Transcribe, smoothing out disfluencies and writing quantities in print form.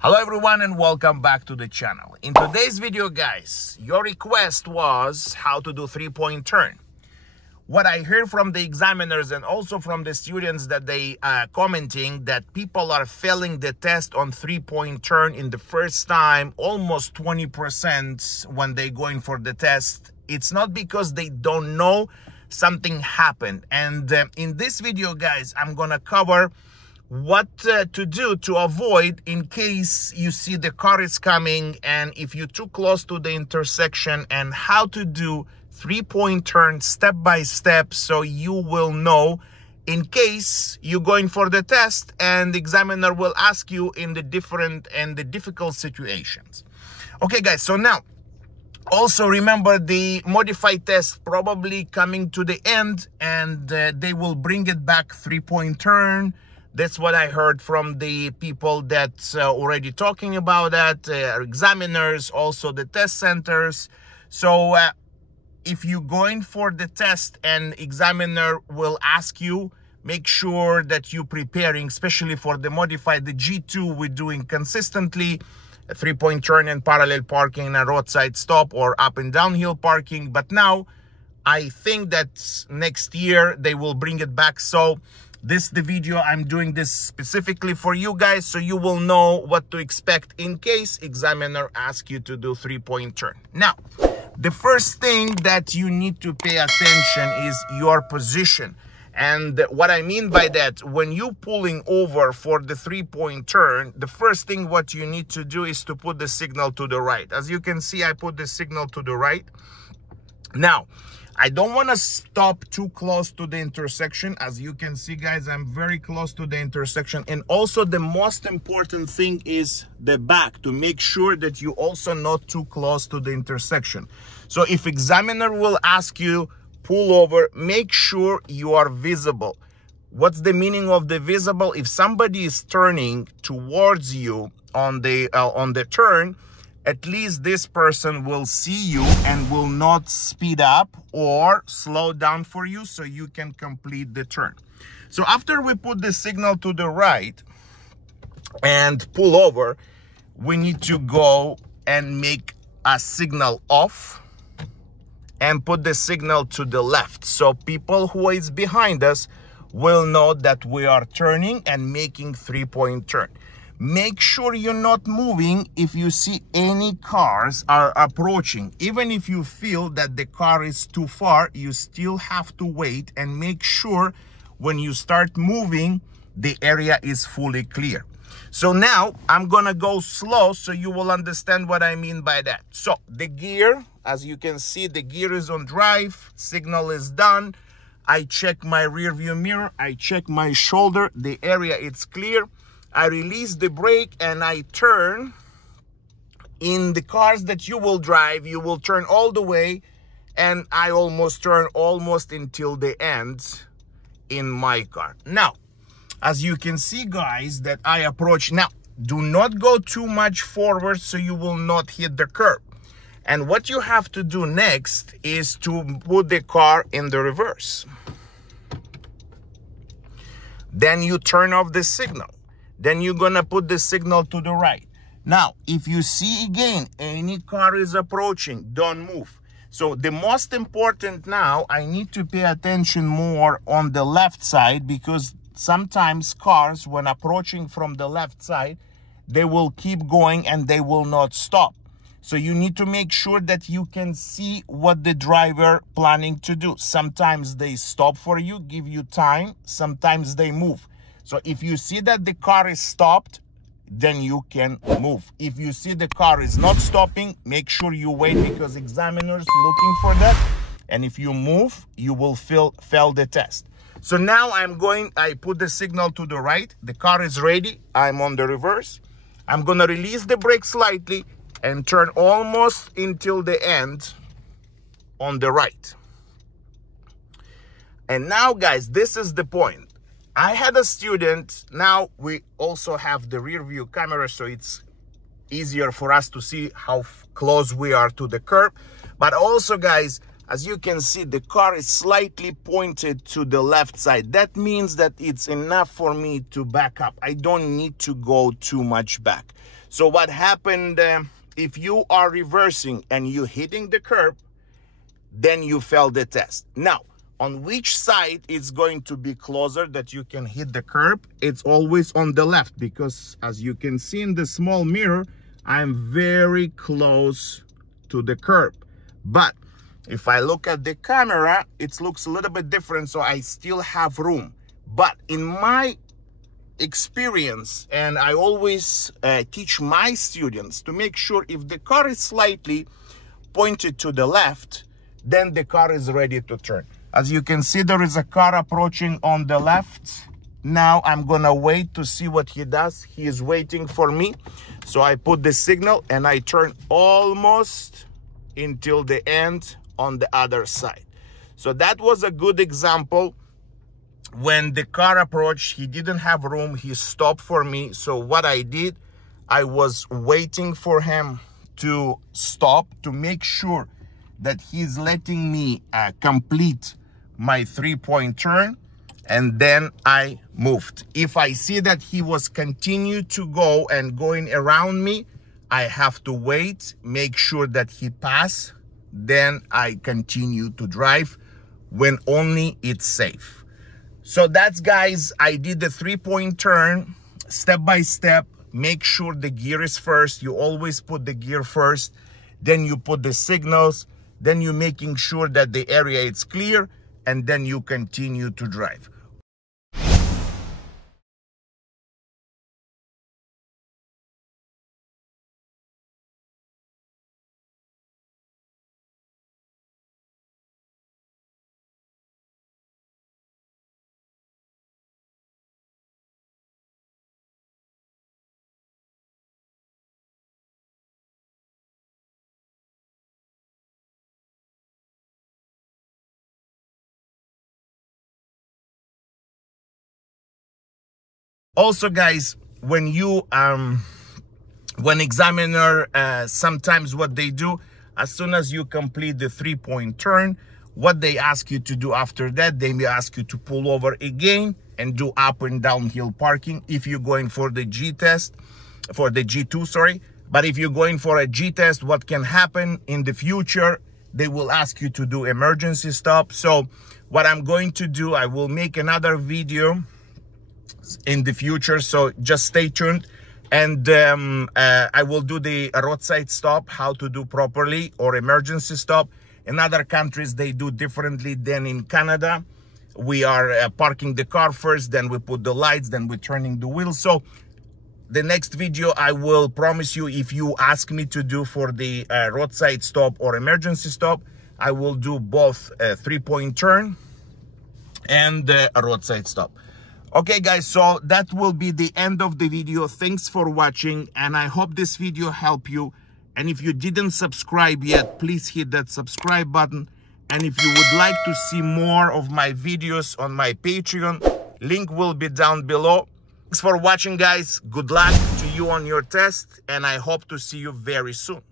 Hello everyone and welcome back to the channel. In today's video, guys, your request was how to do 3-point turn. What I heard from the examiners and also from the students that they are commenting that people are failing the test on 3-point turn in the first time, almost 20% when they going for the test. It's not because they don't know, something happened. And in this video, guys, I'm gonna cover what to do to avoid in case you see the car is coming and if you're too close to the intersection, and how to do 3-point turn step by step so you will know in case you're going for the test and the examiner will ask you in the different and the difficult situations. Okay guys, so now also remember the modified test probably coming to the end, and they will bring it back 3-point turn. That's what I heard from the people that's already talking about that, examiners, also the test centers. So if you're going for the test and examiner will ask you, make sure that you're preparing, especially for the modified, the G2 we're doing consistently, a 3-point turn and parallel parking and roadside stop or up and downhill parking. But now I think that next year they will bring it back. So this is the video. I'm doing this specifically for you guys so you will know what to expect in case examiner asks you to do 3-point turn. Now, the first thing that you need to pay attention is your position. And what I mean by that, when you pulling over for the 3-point turn, the first thing what you need to do is to put the signal to the right. As you can see, I put the signal to the right. Now, I don't want to stop too close to the intersection. As you can see, guys, I'm very close to the intersection. And also the most important thing is the back, to make sure that you also not too close to the intersection. So if examiner will ask you, pull over, make sure you are visible. What's the meaning of the visible? If somebody is turning towards you on the turn, at least this person will see you and will not speed up or slow down for you so you can complete the turn. So after we put the signal to the right and pull over, we need to go and make a signal off and put the signal to the left. So people who is behind us will know that we are turning and making 3-point turn. Make sure you're not moving if you see any cars are approaching. Even if you feel that the car is too far, you still have to wait and make sure when you start moving, the area is fully clear. So now I'm gonna go slow so you will understand what I mean by that. So the gear, as you can see, the gear is on drive, signal is done. I check my rear view mirror, I check my shoulder, the area it's clear. I release the brake and I turn. In the cars that you will drive, you will turn all the way, and I almost turn almost until the end in my car. Now, as you can see, guys, that I approach. Now, do not go too much forward so you will not hit the curb. And what you have to do next is to put the car in the reverse. Then you turn off the signal. Then you're gonna put the signal to the right. Now, if you see again, any car is approaching, don't move. So the most important now, I need to pay attention more on the left side, because sometimes cars, when approaching from the left side, they will keep going and they will not stop. So you need to make sure that you can see what the driver planning to do. Sometimes they stop for you, give you time. Sometimes they move. So if you see that the car is stopped, then you can move. If you see the car is not stopping, make sure you wait, because examiners looking for that. And if you move, you will fail the test. So now I put the signal to the right. The car is ready. I'm on the reverse. I'm gonna release the brake slightly and turn almost until the end on the right. And now, guys, this is the point. I had a student, now we also have the rear view camera, so it's easier for us to see how close we are to the curb. But also, guys, As you can see, the car is slightly pointed to the left side. That means that it's enough for me to back up. I don't need to go too much back. So what happened, if you are reversing and you hitting the curb, then you failed the test. Now, on which side it's going to be closer that you can hit the curb? It's always on the left, because as you can see in the small mirror, I'm very close to the curb. But if I look at the camera, it looks a little bit different, so I still have room. But in my experience, and I always teach my students to make sure if the car is slightly pointed to the left, then the car is ready to turn. As you can see, there is a car approaching on the left. Now I'm gonna wait to see what he does. He is waiting for me. So I put the signal and I turn almost until the end on the other side. So that was a good example. When the car approached, he didn't have room. He stopped for me. So what I did, I was waiting for him to stop to make sure that he's letting me complete my 3-point turn, and then I moved. If I see that he was continue to go and going around me, I have to wait, make sure that he pass, then I continue to drive when only it's safe. So that's, guys, I did the 3-point turn step by step. Make sure the gear is first. You always put the gear first, then you put the signals, then you're making sure that the area is clear, and then you continue to drive. Also, guys, when examiner, sometimes what they do, as soon as you complete the 3-point turn, what they ask you to do after that, they may ask you to pull over again and do up and downhill parking if you're going for the G test, for the G2, sorry. But if you're going for a G test, what can happen in the future, they will ask you to do emergency stop. So what I'm going to do, I will make another video in the future, so just stay tuned, and I will do the roadside stop, how to do properly, or emergency stop. In other countries they do differently than in Canada. We are parking the car first, then we put the lights, then we're turning the wheels. So the next video, I will promise you, if you ask me to do for the roadside stop or emergency stop, I will do both a 3-point turn and a roadside stop. Okay, guys, so that will be the end of the video. Thanks for watching, and I hope this video helped you. And if you didn't subscribe yet, please hit that subscribe button. And if you would like to see more of my videos on my Patreon, link will be down below. Thanks for watching, guys. Good luck to you on your test, and I hope to see you very soon.